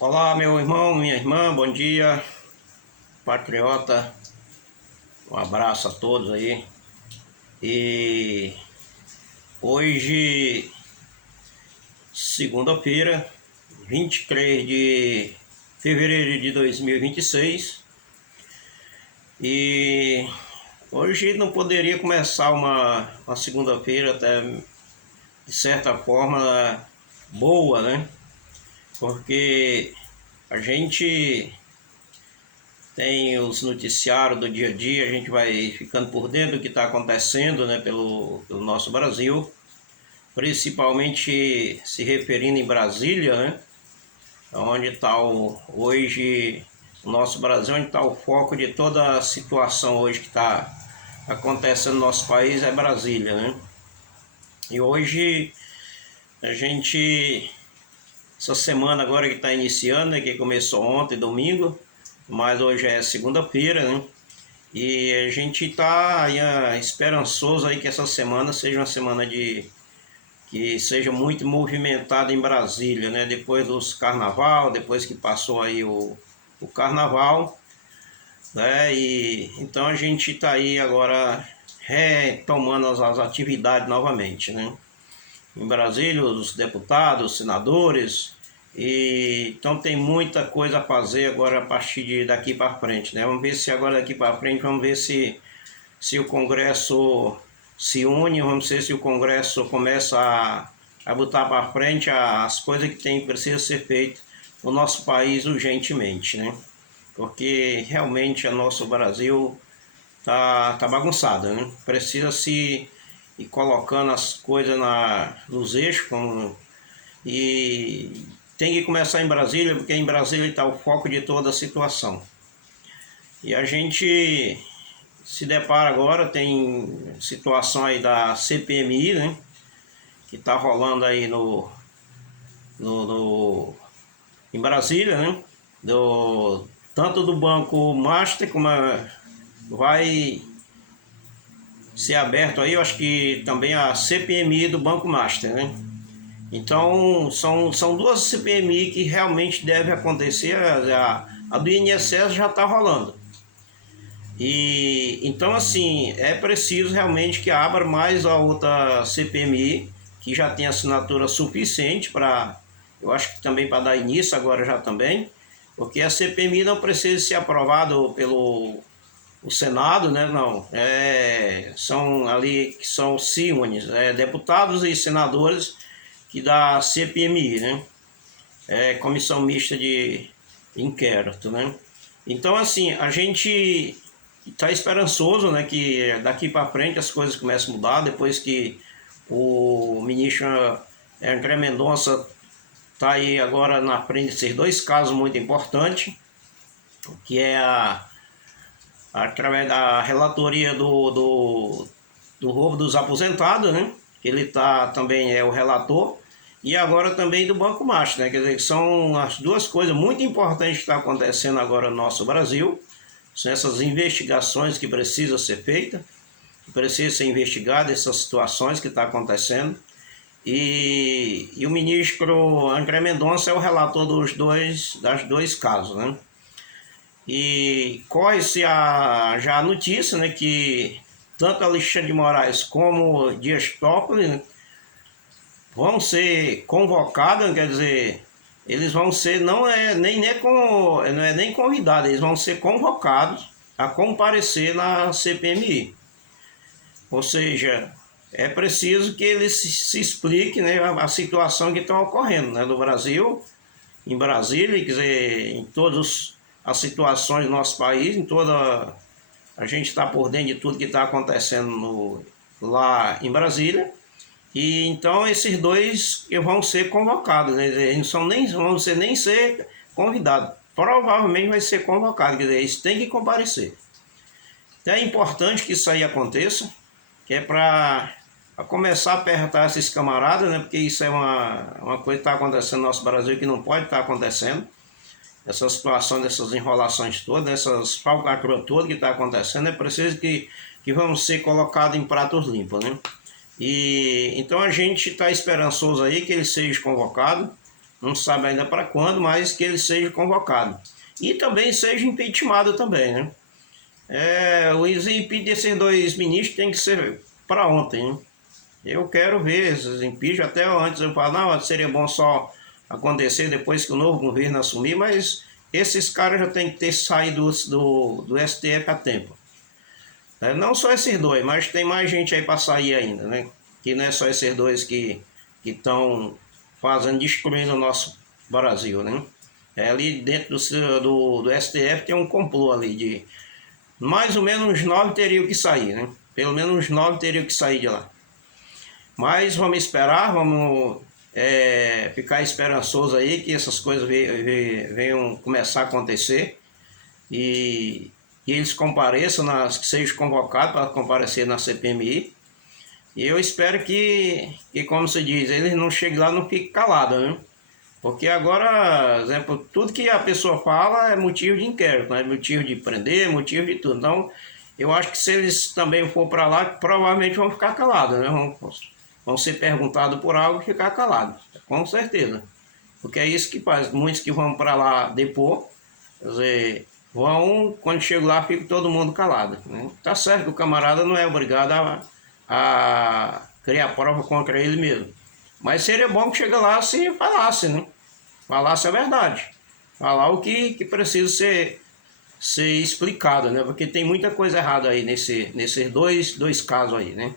Olá, meu irmão, minha irmã, bom dia, patriota. Um abraço a todos aí. E hoje, segunda-feira, 23 de fevereiro de 2026. E hoje não poderia começar uma segunda-feira até de certa forma boa, né? Porque a gente tem os noticiários do dia a dia, a gente vai ficando por dentro do que está acontecendo, né, pelo nosso Brasil, principalmente se referindo em Brasília, né, onde está hoje o nosso Brasil, onde está o foco de toda a situação hoje que está acontecendo no nosso país é Brasília, né? E hoje a gente, essa semana agora que está iniciando, né, que começou ontem, domingo, mas hoje é segunda-feira, né? E a gente está esperançoso aí que essa semana seja uma semana que seja muito movimentada em Brasília, né? Depois dos carnaval, depois que passou aí o carnaval, né? E então a gente está aí agora retomando as atividades novamente, né? Em Brasília, os deputados, os senadores, e então tem muita coisa a fazer agora a partir de daqui para frente, né? Vamos ver se agora daqui para frente, vamos ver se o Congresso se une, vamos ver se o Congresso começa a botar para frente as coisas que precisa ser feito no nosso país urgentemente, né? Porque realmente o nosso Brasil tá bagunçado, né? Precisa se ir colocando as coisas nos eixos, e tem que começar em Brasília, porque em Brasília está o foco de toda a situação. E a gente se depara agora, tem situação aí da CPMI, né? Que está rolando aí em Brasília, né? Tanto do Banco Master, como vai ser aberto aí, eu acho que também a CPMI do Banco Master, né? Então, são duas CPMI que realmente deve acontecer. A do INSS já está rolando. E então, assim, é preciso realmente que abra mais a outra CPMI, que já tem assinatura suficiente para, eu acho que também para dar início agora já também, porque a CPMI não precisa ser aprovada pelo o Senado, né? Não, são ali que são CIUNES, deputados e senadores que dá CPMI, né? Comissão Mista de Inquérito, né? Então, assim, a gente está esperançoso, né, que daqui para frente as coisas comecem a mudar, depois que o ministro André Mendonça está aí agora na frente desses dois casos muito importantes, que é através da relatoria do roubo dos aposentados, né? Ele também é o relator, e agora também do Banco Master, né? Quer dizer, são as duas coisas muito importantes que estão acontecendo agora no nosso Brasil. São essas investigações que precisam ser feitas, que precisam ser investigadas, essas situações que estão acontecendo. E o ministro André Mendonça é o relator dos dois casos, né? E corre-se já a notícia, né, que tanto Alexandre de Moraes como Dias Toffoli, né, vão ser convocados, quer dizer, eles vão ser, não é nem convidados, eles vão ser convocados a comparecer na CPMI. Ou seja, é preciso que eles se expliquem, né, a situação que está ocorrendo, né, no Brasil, em Brasília, quer dizer, em todas as situações do nosso país, a gente está por dentro de tudo que está acontecendo lá em Brasília. E então esses dois vão ser convocados, né? Eles nem ser convidados. Provavelmente vai ser convocado, quer dizer, eles têm que comparecer. Então é importante que isso aí aconteça, que é para começar a apertar esses camaradas, né? Porque isso é uma coisa que está acontecendo no nosso Brasil que não pode estar acontecendo. Essa situação dessas enrolações todas, essas falcatruas todas que está acontecendo, é preciso que vamos ser colocados em pratos limpos, né? E então a gente está esperançoso aí que ele seja convocado, não sabe ainda para quando, mas que ele seja convocado. E também seja impeachmentado também, né? Os impeachment desses dois ministros tem que ser para ontem, né? Eu quero ver esses impeachment, até antes eu falo, não, seria bom só acontecer depois que o novo governo assumir, mas esses caras já têm que ter saído do STF a tempo. Não só esses dois, mas tem mais gente aí para sair ainda, né? Que não é só esses dois que estão fazendo, destruindo o nosso Brasil, né? Ali dentro do STF tem um complô ali de mais ou menos uns 9 teriam que sair, né? Pelo menos uns 9 teriam que sair de lá. Mas vamos esperar, vamos ficar esperançoso aí que essas coisas venham começar a acontecer e que eles compareçam, que sejam convocados para comparecer na CPMI. E eu espero que, como se diz, eles não cheguem lá e não fiquem calados, né? Porque agora, exemplo, tudo que a pessoa fala é motivo de inquérito, né? Motivo de prender, motivo de tudo. Então, eu acho que se eles também for para lá, provavelmente vão ficar calados, né? Vão ser perguntados por algo e ficar calados, com certeza. Porque é isso que faz. Muitos que vão para lá depor, quer dizer, quando chega lá, fica todo mundo calado, né? Tá certo que o camarada não é obrigado a criar prova contra ele mesmo. Mas seria bom que chega lá se falasse, né? Falasse a verdade. Falar o que precisa ser explicado, né? Porque tem muita coisa errada aí nesses dois casos aí, né?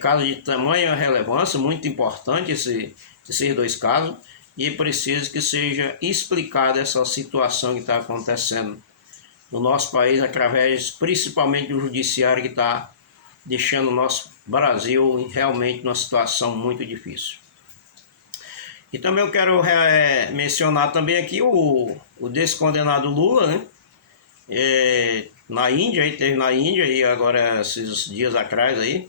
Caso de tamanha relevância, muito importante esses dois casos, e é preciso que seja explicada essa situação que está acontecendo no nosso país, através principalmente do judiciário, que está deixando o nosso Brasil realmente numa situação muito difícil. E também eu quero mencionar também aqui o descondenado Lula, né? Na Índia, aí teve na Índia, e agora esses dias atrás aí.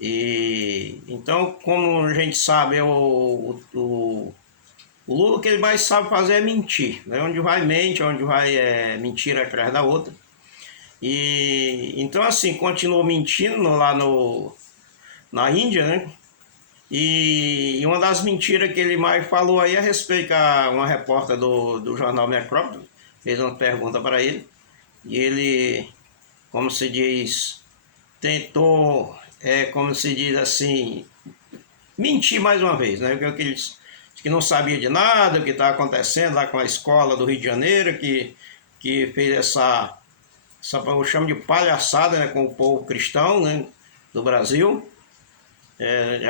E então, como a gente sabe, o Lula, que ele mais sabe fazer é mentir, né? Onde vai mente, onde vai mentira atrás da outra. E então, assim, continuou mentindo lá na Índia, né? E uma das mentiras que ele mais falou aí a respeito, uma repórter do jornal Metrópole fez uma pergunta para ele, e ele, como se diz, tentou, como se diz assim, mentir mais uma vez, né? Porque ele disse que não sabia de nada, o que estava acontecendo lá com a escola do Rio de Janeiro, que fez essa eu chamo de palhaçada, né, com o povo cristão, né, do Brasil.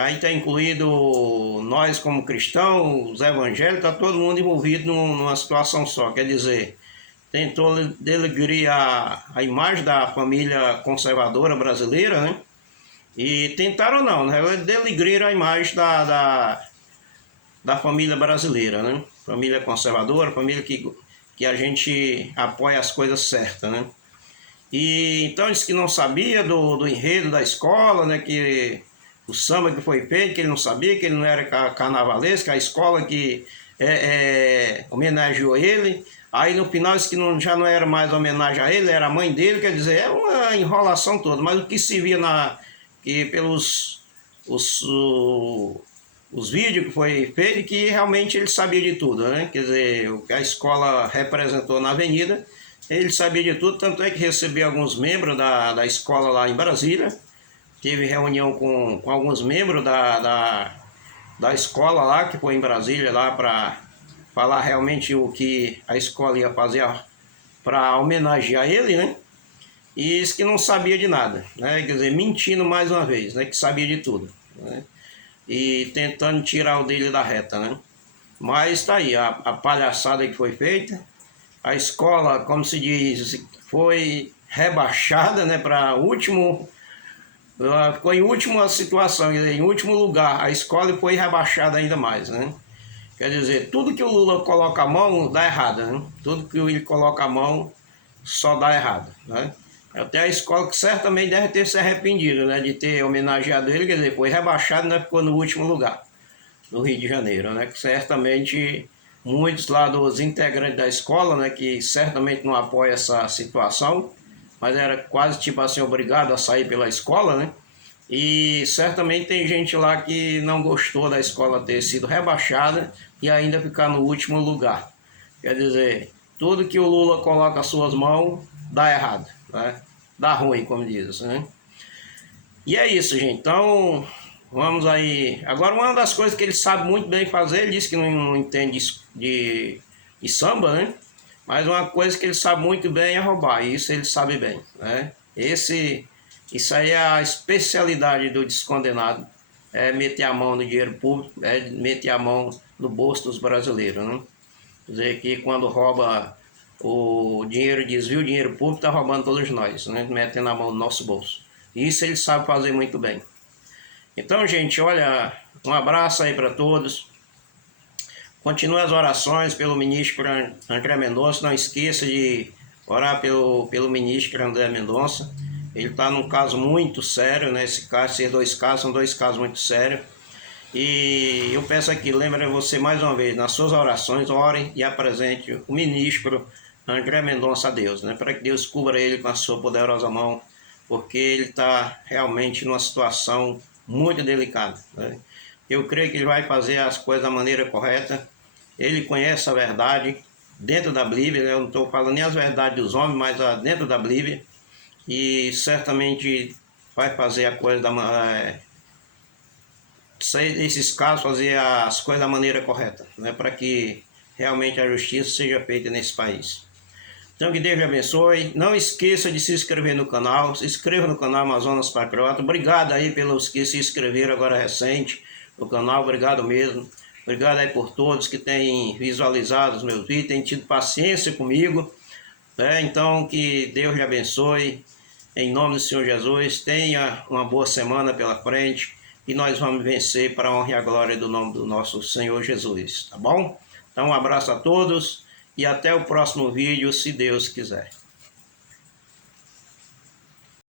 Aí está incluído nós como cristãos, os evangélicos, está todo mundo envolvido numa situação só. Quer dizer, tentou denegrir a imagem da família conservadora brasileira, né? E tentaram não, né? Denegrir a imagem da família brasileira, né? Família conservadora, família que a gente apoia as coisas certas, né? E então disse que não sabia do enredo da escola, né? Que o samba que foi feito, que ele não sabia, que ele não era carnavalesco, a escola que homenageou ele. Aí no final disse que já não era mais homenagem a ele, era a mãe dele, quer dizer, é uma enrolação toda. Mas o que se via que pelos os vídeos que foi feito, que realmente ele sabia de tudo, né? Quer dizer, o que a escola representou na avenida, ele sabia de tudo, tanto é que recebeu alguns membros da escola lá em Brasília, teve reunião com alguns membros da escola lá, que foi em Brasília, lá para falar realmente o que a escola ia fazer para homenagear ele, né? E disse que não sabia de nada, né? Quer dizer, mentindo mais uma vez, né? Que sabia de tudo, né? E tentando tirar o dele da reta, né? Mas tá aí, a palhaçada que foi feita, a escola, como se diz, foi rebaixada, né, para último, ficou em última situação, em último lugar, a escola foi rebaixada ainda mais, né? Quer dizer, tudo que o Lula coloca a mão dá errado, né? Tudo que ele coloca a mão só dá errado, né? Até a escola que certamente deve ter se arrependido, né, de ter homenageado ele, quer dizer, foi rebaixado, né, ficou no último lugar, no Rio de Janeiro, né, que certamente muitos lá dos integrantes da escola, né, que certamente não apoiam essa situação, mas era quase tipo assim, obrigado a sair pela escola, né, e certamente tem gente lá que não gostou da escola ter sido rebaixada e ainda ficar no último lugar. Quer dizer, tudo que o Lula coloca as suas mãos dá errado, né? Dá ruim, como diz, né? E é isso, gente. Então, vamos aí. Agora, uma das coisas que ele sabe muito bem fazer, ele disse que não entende de samba, né? Mas uma coisa que ele sabe muito bem é roubar, e isso ele sabe bem, né? Isso aí é a especialidade do descondenado, é meter a mão no dinheiro público, é meter a mão no bolso dos brasileiros, né? Quer dizer que quando rouba o dinheiro, desvia o dinheiro público, está roubando todos nós, né? Metendo a mão no nosso bolso. Isso ele sabe fazer muito bem. Então, gente, olha, um abraço aí para todos. Continue as orações pelo ministro André Mendonça. Não esqueça de orar pelo ministro André Mendonça. Ele está num caso muito sério, né? Esses dois casos são dois casos muito sérios. E eu peço aqui, lembra você mais uma vez, nas suas orações, orem e apresente o ministro André Mendonça a Deus, né? Para que Deus cubra ele com a sua poderosa mão, porque ele está realmente numa situação muito delicada, né? Eu creio que ele vai fazer as coisas da maneira correta. Ele conhece a verdade dentro da Bíblia, né? Eu não estou falando nem as verdades dos homens, mas dentro da Bíblia. E certamente vai fazer a coisa esses casos, fazer as coisas da maneira correta, né? Para que realmente a justiça seja feita nesse país. Então que Deus lhe abençoe. Não esqueça de se inscrever no canal. Se inscreva no canal Amazonas Patriota. Obrigado aí pelos que se inscreveram agora recente no canal. Obrigado mesmo. Obrigado aí por todos que têm visualizado os meus vídeos, têm tido paciência comigo, né? Então que Deus lhe abençoe. Em nome do Senhor Jesus. Tenha uma boa semana pela frente. E nós vamos vencer para a honra e a glória do nome do nosso Senhor Jesus. Tá bom? Então um abraço a todos. E até o próximo vídeo, se Deus quiser.